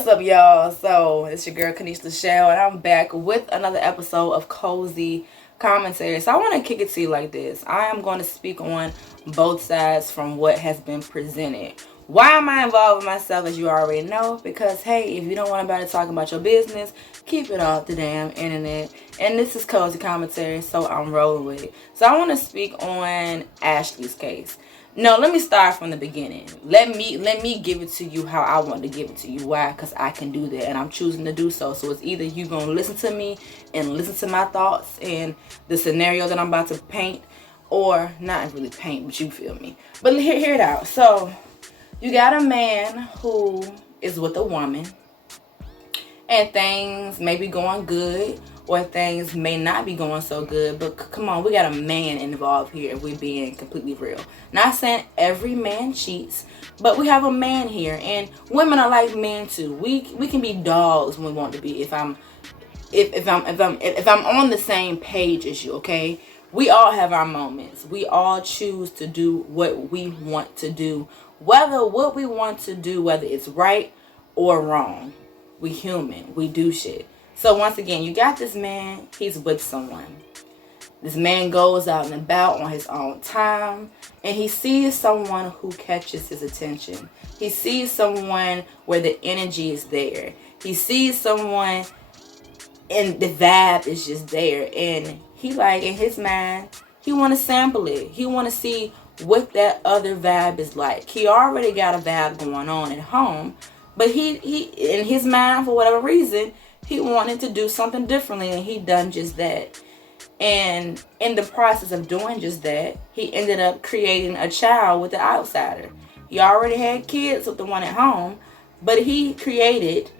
What's up, y'all? So, it's your girl, Kanisha Shell, and I'm back with another episode of Cozy Commentary. So, I want to kick it to you like this. I am going to speak on both sides from what has been presented. Why am I involving myself, as you already know? Because, hey, if you don't want anybody talking about your business, keep it off the damn internet. And this is Cozy Commentary, so I'm rolling with it. So, I want to speak on Ashli's case. No, let me start from the beginning. Let me give it to you how I want to give it to you. Why? Because I can do that, and I'm choosing to do so. So it's either you gonna listen to me and listen to my thoughts and the scenario that I'm about to paint, or not really paint, but you feel me. But hear it out. So you got a man who is with a woman, and things may be going good, or things may not be going so good. But come on, we got a man involved here if we're being completely real. Not saying every man cheats, but we have a man here, and women are like men too. We can be dogs when we want to be. If I'm on the same page as you, okay? We all have our moments. We all choose to do what we want to do, whether what we want to do, whether it's right or wrong. We human. We do shit. So once again, you got this man, he's with someone. This man goes out and about on his own time, and he sees someone who catches his attention. He sees someone where the energy is there. He sees someone and the vibe is just there. And he like, in his mind, he want to sample it. He want to see what that other vibe is like. He already got a vibe going on at home, but he in his mind, for whatever reason, he wanted to do something differently, and he done just that. And in the process of doing just that, he ended up creating a child with the outsider. He already had kids with the one at home, but he created,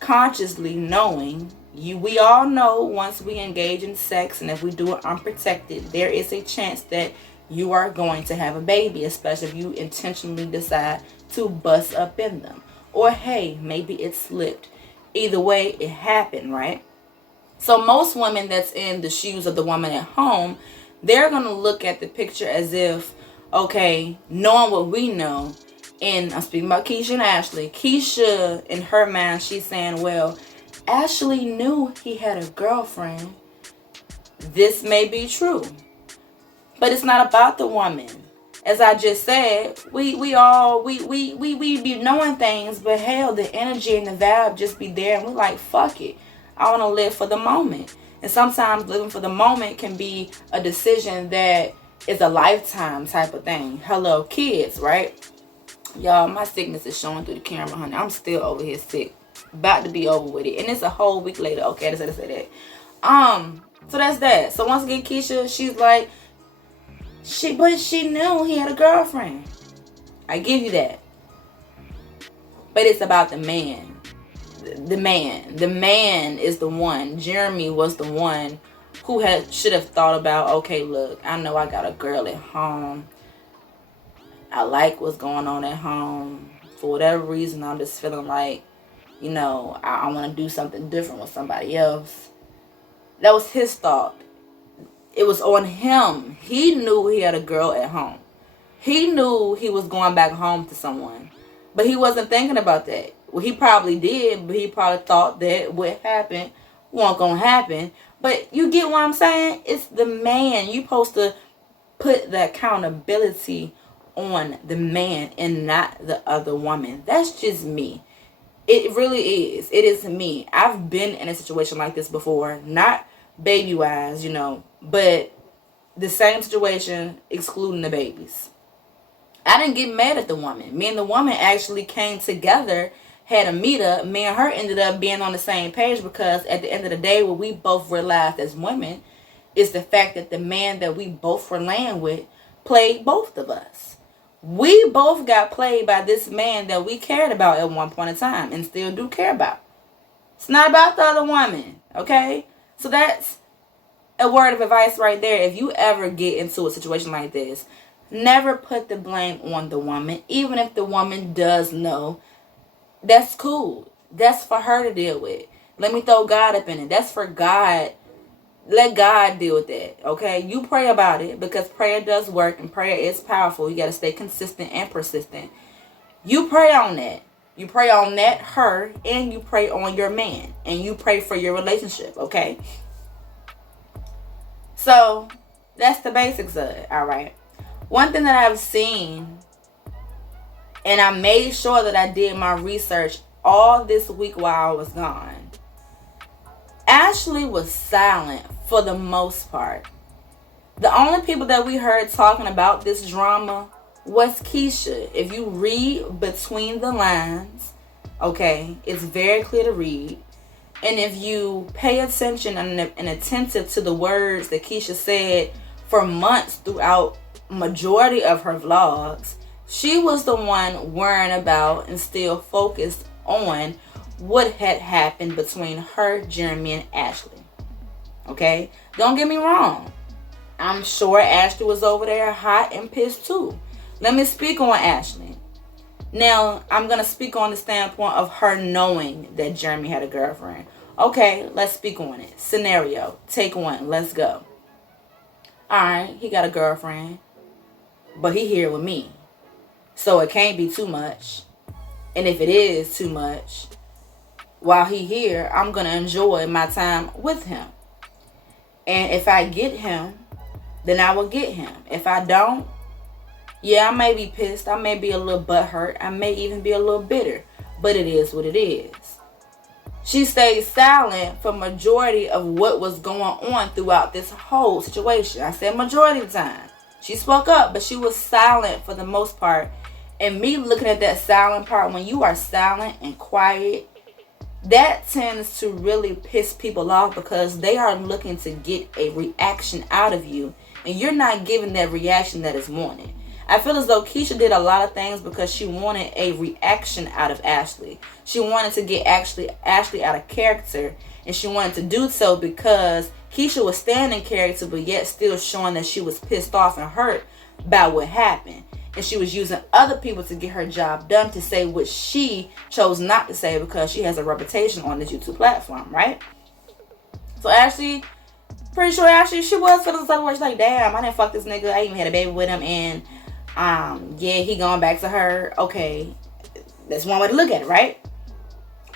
consciously knowing, we all know once we engage in sex, and if we do it unprotected, there is a chance that you are going to have a baby, especially if you intentionally decide to bust up in them. Or hey, maybe it slipped. Either way, it happened, right? So most women that's in the shoes of the woman at home, they're going to look at the picture as if, okay, knowing what we know, and I'm speaking about Keisha and Ashli. Keisha, in her mind, she's saying, well, Ashli knew he had a girlfriend. This may be true. But it's not about the woman. As I just said, we be knowing things, but hell, the energy and the vibe just be there, and we're like, fuck it. I want to live for the moment. And sometimes living for the moment can be a decision that is a lifetime type of thing. Hello, kids, right? Y'all, my sickness is showing through the camera, honey. I'm still over here sick. About to be over with it. And it's a whole week later. Okay, I say that. So that's that. So once again, Keisha, she's like, but she knew he had a girlfriend. I give you that. But it's about the man. The man is the one. Jeremy was the one who should have thought about, okay, look, I know I got a girl at home. I like what's going on at home. For whatever reason, I'm just feeling like, I want to do something different with somebody else. That was his thought. It was on him. He knew he had a girl at home. He knew he was going back home to someone. But he wasn't thinking about that. Well, he probably did, but he probably thought that what happened wasn't going to happen. But you get what I'm saying? It's the man. You're supposed to put the accountability on the man and not the other woman. That's just me. It really is. It is me. I've been in a situation like this before. Not baby-wise, but the same situation, excluding the babies. I didn't get mad at the woman. Me and the woman actually came together, had a meetup. Me and her ended up being on the same page, because at the end of the day, what we both realized as women is the fact that the man that we both were laying with played both of us. We both got played by this man that we cared about at one point in time and still do care about. It's not about the other woman, okay? So that's a word of advice right there. If you ever get into a situation like this, never put the blame on the woman. Even if the woman does know, that's cool. That's for her to deal with. Let me throw God up in it. That's for God. Let God deal with that, okay? You pray about it, because prayer does work and prayer is powerful. You got to stay consistent and persistent. You pray on that. You pray on that, her, and you pray on your man. And you pray for your relationship, okay? So, that's the basics of it, alright? One thing that I've seen, and I made sure that I did my research all this week while I was gone. Ashli was silent for the most part. The only people that we heard talking about this drama was Keesha. If you read between the lines, okay, it's very clear to read. And if you pay attention and attentive to the words that Keesha said for months throughout majority of her vlogs, she was the one worrying about and still focused on what had happened between her, Jeremy, and Ashli. Okay? Don't get me wrong. I'm sure Ashli was over there hot and pissed too. Let me speak on Ashli. Now, I'm going to speak on the standpoint of her knowing that Jeremy had a girlfriend. Okay, let's speak on it. Scenario. Take one. Let's go. Alright, he got a girlfriend. But he here with me. So it can't be too much. And if it is too much, while he here, I'm going to enjoy my time with him. And if I get him, then I will get him. If I don't, yeah, I may be pissed. I may be a little butthurt. I may even be a little bitter. But it is what it is. She stayed silent for majority of what was going on throughout this whole situation. I said majority of the time. She spoke up, but she was silent for the most part. And me looking at that silent part, when you are silent and quiet, that tends to really piss people off because they are looking to get a reaction out of you. And you're not giving that reaction that is wanted. I feel as though Keesha did a lot of things because she wanted a reaction out of Ashli. She wanted to get Ashli out of character. And she wanted to do so because Keesha was staying in character, but yet still showing that she was pissed off and hurt by what happened. And she was using other people to get her job done, to say what she chose not to say because she has a reputation on this YouTube platform, right? So Ashli, pretty sure Ashli, she was feeling some way. She's like, damn, I didn't fuck this nigga. I even had a baby with him. And yeah, he going back to her. Okay, that's one way to look at it, right?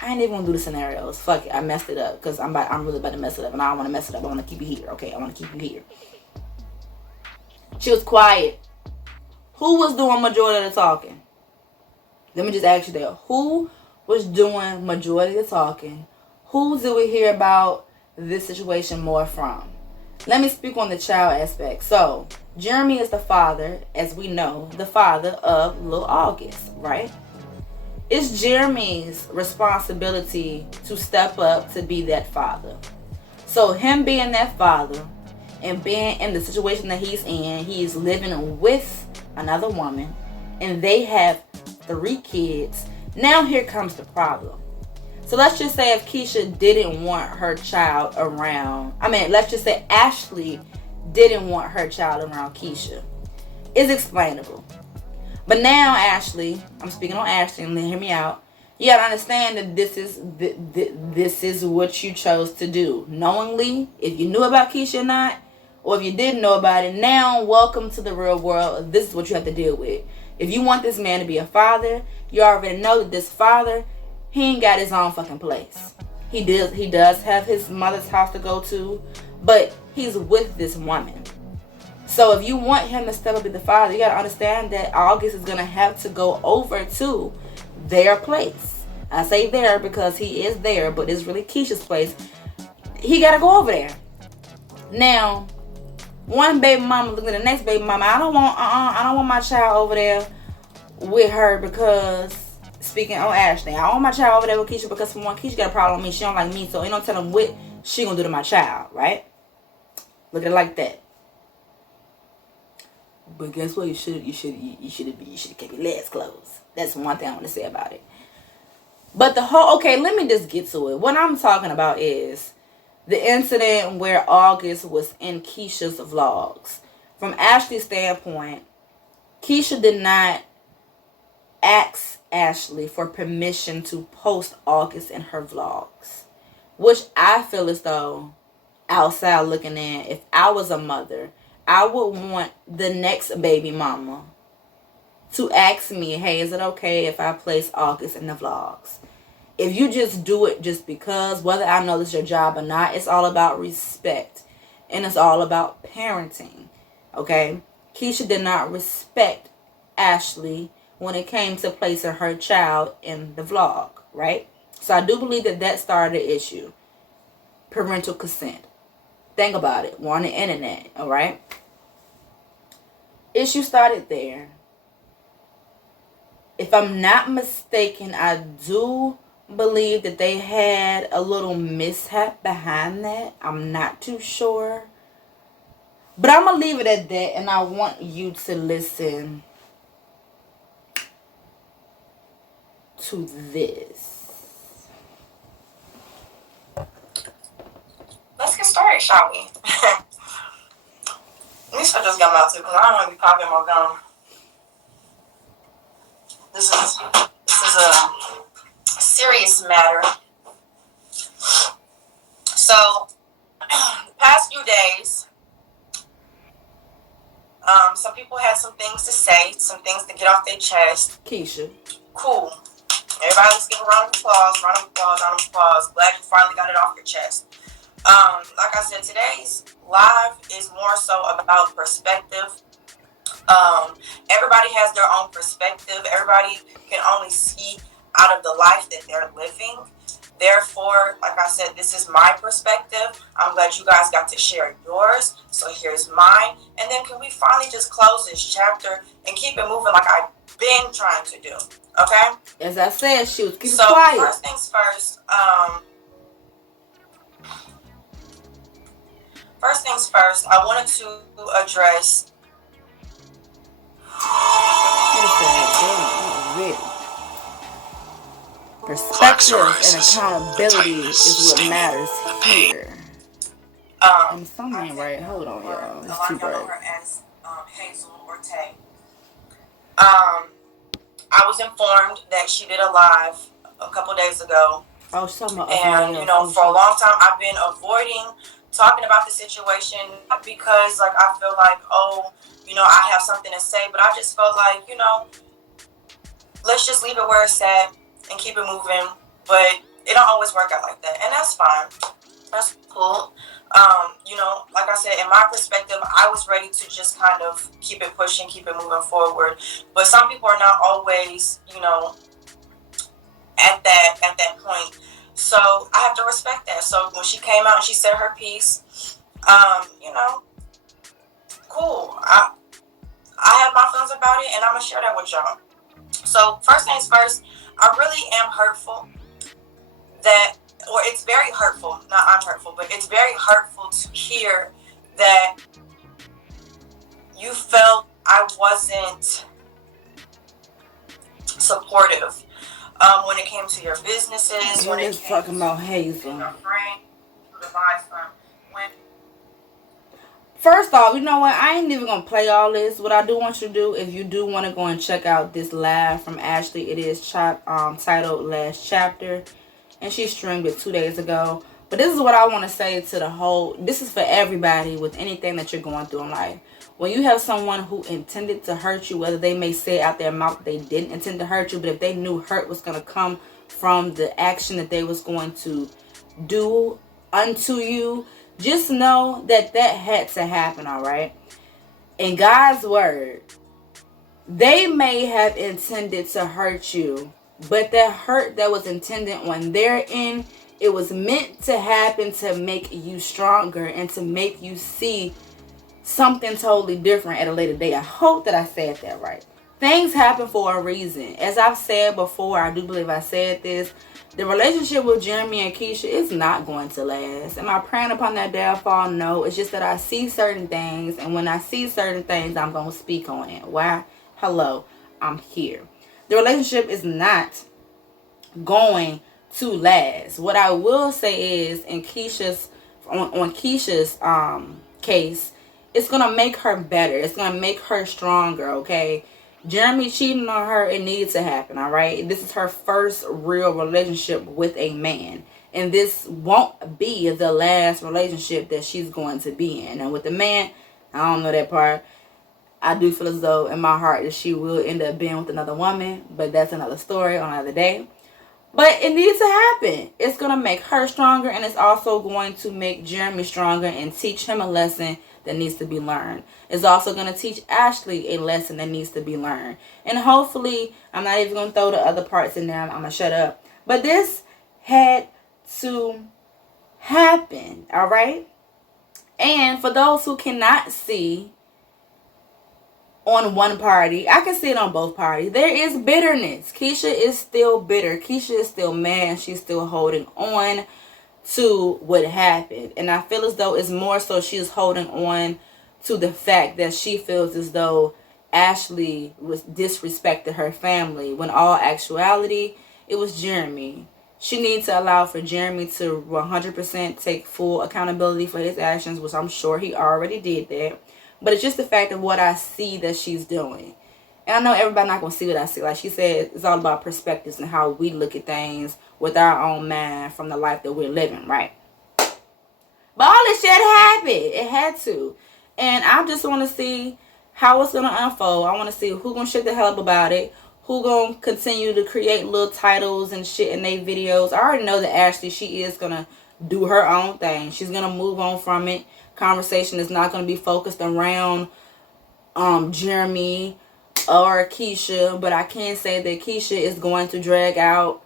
I ain't even gonna do the scenarios. Fuck it, I messed it up because I'm really about to mess it up, and I don't want to mess it up. I want to keep you here. Okay, I want to keep you here. She was quiet. Who was doing majority of the talking? Let me just ask you that. Who was doing majority of the talking? Who did we hear about this situation more from? Let me speak on the child aspect. So, Jeremy is the father, as we know, the father of Lil August, right? It's Jeremy's responsibility to step up to be that father. So, him being that father and being in the situation that he's in, he is living with another woman, and they have 3 kids. Now here comes the problem. So let's just say if Keesha didn't want her child around, let's just say Ashli didn't want her child around Keesha. It's explainable. But now Ashli, I'm speaking on Ashli, and hear me out. You gotta understand that this is what you chose to do. Knowingly, if you knew about Keesha or not, or if you didn't know about it, now welcome to the real world. This is what you have to deal with. If you want this man to be a father, you already know that this father, he ain't got his own fucking place. He does have his mother's house to go to, but he's with this woman. So if you want him to step up as the father, you gotta understand that August is gonna have to go over to their place. I say there because he is there, but it's really Keisha's place. He gotta go over there. Now, one baby mama looking at the next baby mama. I don't want my child over there with her because, speaking on Ashli, I don't want my child over there with Keesha because, for one, Keesha got a problem with me. She don't like me, so ain't no telling what she gonna do to my child, right? Look at it like that. But guess what? You should have kept your legs closed. That's one thing I want to say about it. But let me just get to it. What I'm talking about is the incident where August was in Keisha's vlogs. From Ashli's standpoint, Keesha did not ask Ashli for permission to post August in her vlogs. Which I feel as though, outside looking in, if I was a mother, I would want the next baby mama to ask me, hey, is it okay if I place August in the vlogs? If you just do it just because, whether I know this is your job or not, it's all about respect. And it's all about parenting. Okay? Keisha did not respect Ashli when it came to placing her child in the vlog, right? So I do believe that started the issue. Parental consent. Think about it. We're on the internet, alright? Issue started there. If I'm not mistaken, I do believe that they had a little mishap behind that. I'm not too sure. But I'm going to leave it at that, and I want you to listen to this. Let's get started, shall we? Let me shut this gum out too, because I don't want to be popping my gum. This is a serious matter. So, the past few days, some people had some things to say, some things to get off their chest. Keisha. Cool. Everybody, let's give a round of applause, round of applause, round of applause. Glad you finally got it off your chest. Like I said, today's live is more so about perspective. Everybody has their own perspective. Everybody can only see out of the life that they're living. Therefore, like I said, this is my perspective. I'm glad you guys got to share yours. So here's mine. And then can we finally just close this chapter and keep it moving like I've been trying to do? Okay? As I said, she was keeping quiet. So first things first, I wanted to address perspective and accountability is what matters here. And something right. Hold on, y'all. It's too bright. As Hazel or Tay. I was informed that she did a live a couple days ago. Oh, she's talking about and you know, for a long time, I've been avoiding talking about the situation, not because like I feel like, oh, you know, I have something to say, but I just felt like, you know, let's just leave it where it's at and keep it moving. But it don't always work out like that, and that's fine. That's cool. You know, like I said, in my perspective, I was ready to just kind of keep it pushing, keep it moving forward. But some people are not always, you know, at that point. So I have to respect that. So when she came out and she said her piece, you know, cool. I have my feelings about it, and I'm gonna share that with y'all. So first things first, I really am hurtful that, or it's very hurtful, not I'm hurtful, but it's very hurtful to hear that you felt I wasn't supportive when it came to your businesses. When it's talking about Hazel. Your friend, who advised from when. First off, you know what? I ain't even gonna play all this. What I do want you to do, if you do want to go and check out this live from Ashli, it is titled Last Chapter, and she streamed it 2 days ago. But this is what I want to say to the whole. This is for everybody with anything that you're going through in life. When you have someone who intended to hurt you, whether they may say out their mouth they didn't intend to hurt you, but if they knew hurt was going to come from the action that they was going to do unto you, just know that had to happen, all right? In God's word, they may have intended to hurt you, but that hurt that was intended on their end, it was meant to happen to make you stronger and to make you see something totally different at a later date. I hope that I said that right. Things happen for a reason. As I've said before, I do believe I said this, the relationship with Jeremy and Keisha is not going to last. Am I praying upon that downfall? No. It's just that I see certain things, and when I see certain things, I'm going to speak on it. Why? Hello, I'm here. The relationship is not going to last. What I will say is, in Keisha's on Keisha's case, it's gonna make her better. It's gonna make her stronger. Okay, Jeremy cheating on her, it needs to happen. All right, this is her first real relationship with a man, and this won't be the last relationship that she's going to be in. And with the man, I don't know that part. I do feel as though in my heart that she will end up being with another woman, but that's another story on another day. But it needs to happen. It's going to make her stronger, and it's also going to make Jeremy stronger and teach him a lesson that needs to be learned. It's also going to teach Ashli a lesson that needs to be learned. And hopefully, I'm not even going to throw the other parts in there. I'm going to shut up. But this had to happen, all right? And for those who cannot see on one party, I can see it on both parties. There is bitterness. Keesha is still bitter. Keesha is still mad. She's still holding on to what happened. And I feel as though it's more so she's holding on to the fact that she feels as though Ashli was disrespected her family, when all actuality, it was Jeremy. She needs to allow for Jeremy to 100% take full accountability for his actions, which I'm sure he already did that. But it's just the fact of what I see that she's doing. And I know everybody not going to see what I see. Like she said, it's all about perspectives and how we look at things with our own mind from the life that we're living, right? But all this shit happened. It had to. And I just want to see how it's going to unfold. I want to see who going to shut the hell up about it. Who going to continue to create little titles and shit in their videos. I already know that Ashli, she is going to do her own thing. She's going to move on from it. Conversation is not going to be focused around Jeremy or Keesha, but I can say that Keesha is going to drag out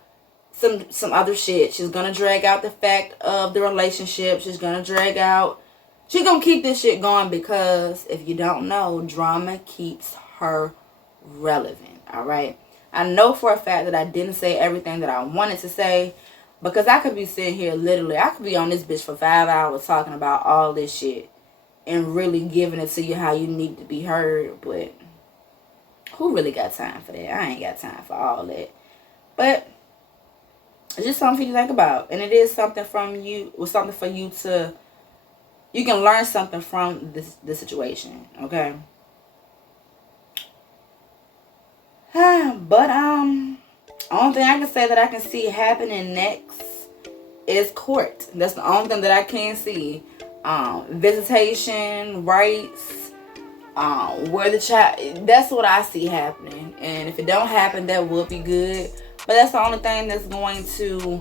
some other shit. She's going to drag out the fact of the relationship. She's going to keep this shit going, because if you don't know, drama keeps her relevant, all right? I know for a fact that I didn't say everything that I wanted to say, because I could be sitting here literally, I could be on this bitch for 5 hours talking about all this shit and really giving it to you how you need to be heard. But who really got time for that? I ain't got time for all that. But it's just something for you to think about. And it is something from you, or something for you to, you can learn something from this situation, okay? But only thing I can say that I can see happening next is court. That's the only thing that I can see. Visitation, rights, where the child, that's what I see happening. And if it don't happen, that will be good. But that's the only thing that's going to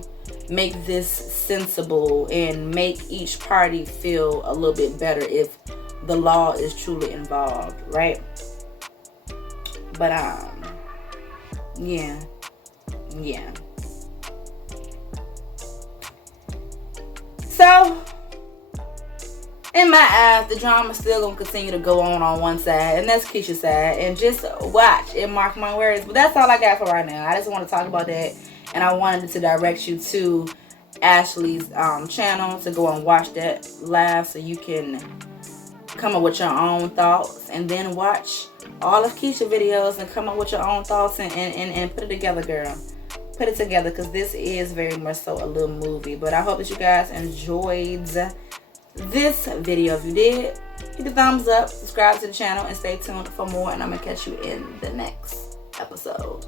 make this sensible and make each party feel a little bit better if the law is truly involved, right? But yeah. So, in my eyes, the drama's still going to continue to go on one side, and that's Keisha's side. And just watch and mark my words. But that's all I got for right now. I just want to talk about that, and I wanted to direct you to Ashli's channel to go and watch that live so you can come up with your own thoughts, and then watch all of Keisha videos and come up with your own thoughts and put it together, girl. Put it together, because this is very much so a little movie. But I hope that you guys enjoyed this video. If you did, hit the thumbs up, subscribe to the channel, and stay tuned for more. And I'm going to catch you in the next episode.